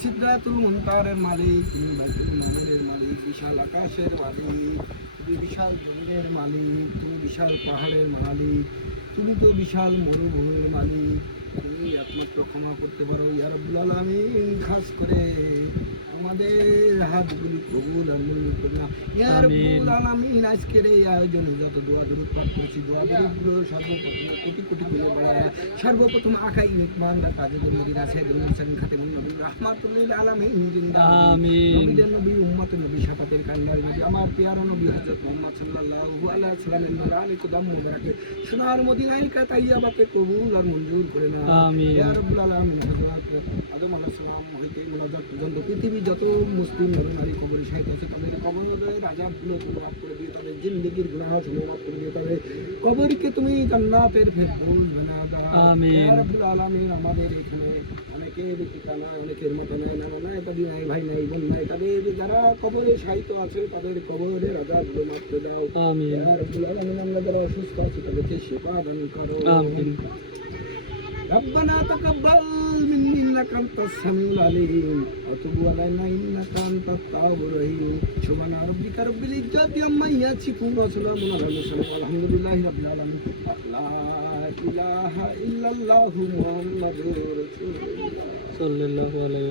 সিদরাতুল মুনতাহারের মালিক, তুমি বাইতুল মামুরের মালিক, বিশাল আকাশের মালিক, তুমি বিশাল জমিনের মালিক, তুমি বিশাল পাহাড়ের মালিক, তুমি তো বিশাল মরুভূমির মালিক। তুমি একমাত্র ক্ষমা করতে পারো ইয়া রাব্বুল আলামিন। খাস করে আমাদের হাতগুলি কবুল আর মঞ্জুর করে নাও ইয়া রাব্বুল আলামিন। আজকের এই আয়োজনে যত দোয়া দরুদ পাঠ করেছি, দোয়া দরুদগুলো সর্বপ্রথম কোটি কোটি গুণে বাড়ানো। সর্বপ্রথম আকাই নিকমান তাজুল মদিনা সাইয়্যিদুল মুরসালিন খাতেমুন নবী রাহমাতুল আলামিন জিন্দা নবীদের নবী উম্মতের নবী শাফাতের কান্ডারি নবী আমার পেয়ারা নবী হযরত মুহাম্মদ সাল্লাল্লাহু আলাইহি ওয়াসাল্লামের নূরানি কদম মুবারকে সোনার মদিনায় তাইয়্যিবাতে কবুল আর মঞ্জুর করে নাও ইয়া রাব্বুল আলামিন। হযরত আদম আলাইহিস সালাম হইতে মুনাজাত পর্যন্ত পৃথিবীর যত মুসলিম নারী কবরে শাহিদ আছে তাদের কবরের আযাবগুলো তুমি মাফ করে দিও, তাদের জিন্দেগির গুনাহ সমূহ মাফ করে দিও, তাদের কবরকে তুমি জান্নাতের ফেরদৌস বানাও দাও ইয়া রাব্বুল আলামিন। আমাদের এখানে অনেকের পিতা নাই, অনেকের মাতা নাই, নানা নাই, দাদি নাই, ভাই নাই, বোন নাই, তাদের যারা কবরে শাহিদ আছে তাদের কবরের আযাবগুলো মাফ করে দাও ইয়া রাব্বুল আলামিন। আমরা যারা অসুস্থ আছি তাদেরকে শিফা দান করো ربنا تقبل منا إنك أنت السميع العليم وتب علينا إنك أنت التواب الرحيم سبحان ربك رب العزة عما يصفون وسلام على المرسلين والحمد لله رب العالمين لا إله إلا الله محمد رسول الله صلى الله عليه